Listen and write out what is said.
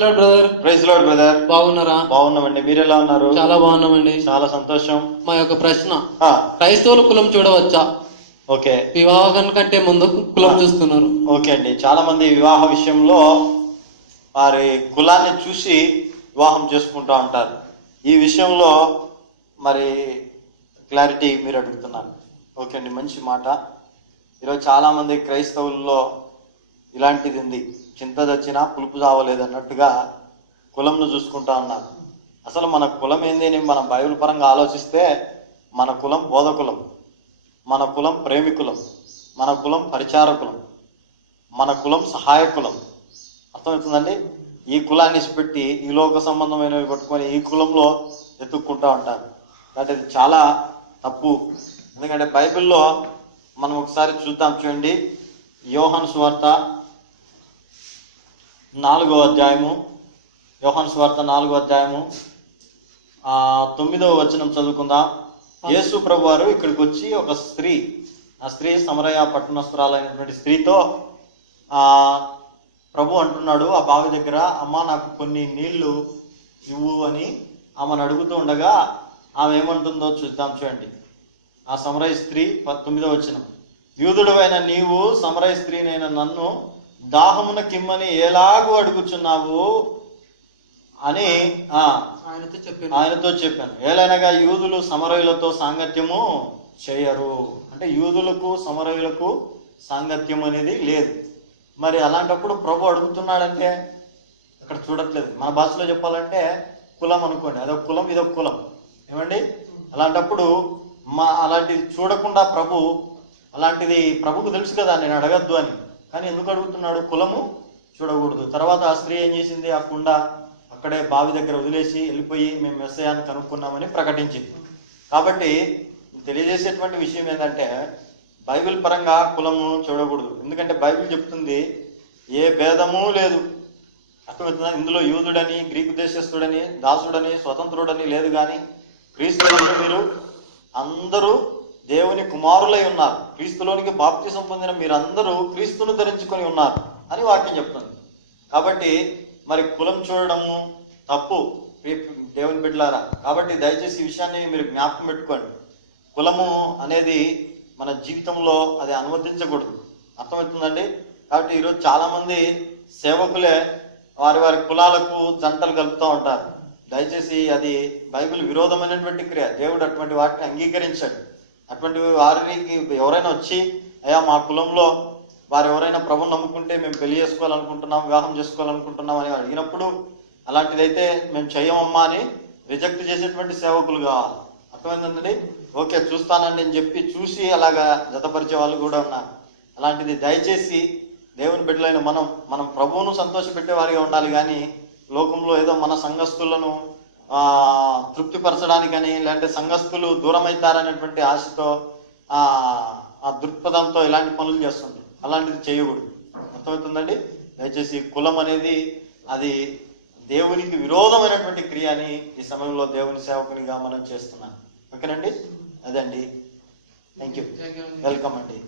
Brother praise lord brother బాగున్నారా? బాగున్నామండి. మీరు ఎలా ఉన్నారు? చాలా బాగున్నామండి. చాలా సంతోషం. మా యొక్క ప్రశ్న. క్రైస్తవులు కులం చూడవచ్చా? ఓకే. వివాహం కంటే ముందు కులం చూస్తున్నారు. ఓకే అండి. చాలా మంది వివాహ విషయంలో వారి కులాన్ని చూసి వివాహం చేసుకుంటూ ఉంటారు. ఈ విషయంలో మరి క్లారిటీ మీరు అడుగుతున్నారు. ఓకే అండి. మంచి మాట. ఈరోజు చాలా మంది క్రైస్తవుల్లో ఇలాంటిది ఉంది. చింత చచ్చినా పులుపు చావలేదు అన్నట్టుగా కులంను చూసుకుంటా ఉన్నారు. అసలు మన కులం ఏంది అని మన బైబిల్ పరంగా ఆలోచిస్తే మన కులం బోధకులం మన కులం ప్రేమికులం మన కులం పరిచారకులం మన కులం సహాయకులం. అర్థమవుతుందండి? ఈ కులాన్ని పెట్టి ఈ లోక సంబంధమైనవి పట్టుకొని ఈ కులంలో ఎత్తుక్కుంటూ ఉంటారు. కాబట్టి ఇది చాలా తప్పు. ఎందుకంటే బైబిల్లో మనం ఒకసారి చూద్దాం చూడండి. యోహన్ సువార్త నాలుగో అధ్యాయము యోహాను సువార్త నాలుగో అధ్యాయము ఆ తొమ్మిదవ వచనం చదువుకుందాం. యేసు ప్రభు వారు ఇక్కడికి వచ్చి ఒక స్త్రీ ఆ స్త్రీ సమరయ పట్టణస్తురాలైనటువంటి స్త్రీతో ఆ ప్రభు అంటున్నాడు ఆ బావి దగ్గర అమ్మ నాకు కొన్ని నీళ్ళు ఇవ్వు అని ఆమెను అడుగుతూ ఉండగా ఆమె ఏమంటుందో చూద్దాం చూడండి. ఆ సమరయ స్త్రీ పంతొమ్మిదో వచ్చిన యూదుడువైన నీవు సమరయ స్త్రీనైన నన్ను దాహమున కిమ్మని ఎలాగూ అడుగుచున్నావు అని ఆయనతో చెప్పాను ఆయనతో చెప్పాను. ఏలైనగా యూదులు సమరయులతో సాంగత్యము చేయరు. అంటే యూదులకు సమరయులకు సాంగత్యం అనేది లేదు. మరి అలాంటప్పుడు ప్రభు అడుగుతున్నాడంటే అక్కడ చూడట్లేదు. మన భాషలో చెప్పాలంటే కులం అనుకోండి. అదొక కులం ఇదొక కులం. ఏమండి? అలాంటప్పుడు మా అలాంటిది చూడకుండా ప్రభు అలాంటిది ప్రభుకు తెలుసు కదా నేను అడగద్దు అని. కానీ ఎందుకు అడుగుతున్నాడు? కులము చూడకూడదు. తర్వాత ఆ స్త్రీ ఏం చేసింది? ఆ కుండ అక్కడే బావి దగ్గర వదిలేసి వెళ్ళిపోయి మేము మెస్సయాన్ని కనుక్కున్నామని ప్రకటించింది. కాబట్టి తెలియజేసేటువంటి విషయం ఏంటంటే బైబిల్ పరంగా కులము చూడకూడదు. ఎందుకంటే బైబిల్ చెప్తుంది ఏ భేదము లేదు. అర్థమవుతుందా? ఇందులో యూదుడని గ్రీకు దేశస్థుడని దాసుడని స్వతంత్రుడని లేదు కానీ క్రీస్తు మీరు అందరూ దేవుని కుమారులై ఉన్నారు. క్రీస్తులోనికి బాప్తిసం పొందిన మీరందరూ క్రీస్తును ధరించుకొని ఉన్నారు అని వాక్యం చెప్తుంది. కాబట్టి మరి కులం చూడడము తప్పు దేవుని బిడ్డలారా. కాబట్టి దయచేసి ఈ విషయాన్ని మీరు జ్ఞాపకం పెట్టుకోండి. కులము అనేది మన జీవితంలో అది అనుమతించకూడదు అర్థమవుతుందండి? కాబట్టి ఈరోజు చాలామంది సేవకులే వారి వారి కులాలకు జంటలు కలుపుతూ ఉంటారు. దయచేసి అది బైబిల్ విరోధమైనటువంటి క్రియ. దేవుడు అటువంటి వాటిని అంగీకరించాడు. అటువంటి వారికి ఎవరైనా వచ్చి అయ్యా మా కులంలో వారు ఎవరైనా ప్రభుని నమ్ముకుంటే మేము పెళ్ళి చేసుకోవాలనుకుంటున్నాం వివాహం చేసుకోవాలనుకుంటున్నాం అని అడిగినప్పుడు అలాంటిదైతే మేము చెయ్యమమ్మా అని రిజెక్ట్ చేసేటువంటి సేవకులు కావాలి. అర్థమైందండి? ఓకే చూస్తానండి అని చెప్పి చూసి అలాగా జతపరిచే వాళ్ళు కూడా ఉన్నారు. అలాంటిది దయచేసి దేవుని బిడ్డలైన మనం మనం ప్రభువును సంతోషపెట్టే వారిగా ఉండాలి కానీ లోకంలో ఏదో మన సంఘస్థులను తృప్తిపరచడానికని లేదంటే సంఘస్థులు దూరమవుతారనేటువంటి ఆశతో ఆ ఆ దృక్పథంతో ఇలాంటి పనులు చేస్తుంది అలాంటిది చేయకూడదు. అర్థమవుతుందండి? దయచేసి కులం అనేది అది దేవునికి విరోధమైనటువంటి క్రియ అని ఈ సమయంలో దేవుని సేవకునిగా మనం చేస్తున్నాం. ఓకేనండి? అదండి. థ్యాంక్ యూ వెల్కమ్ అండి.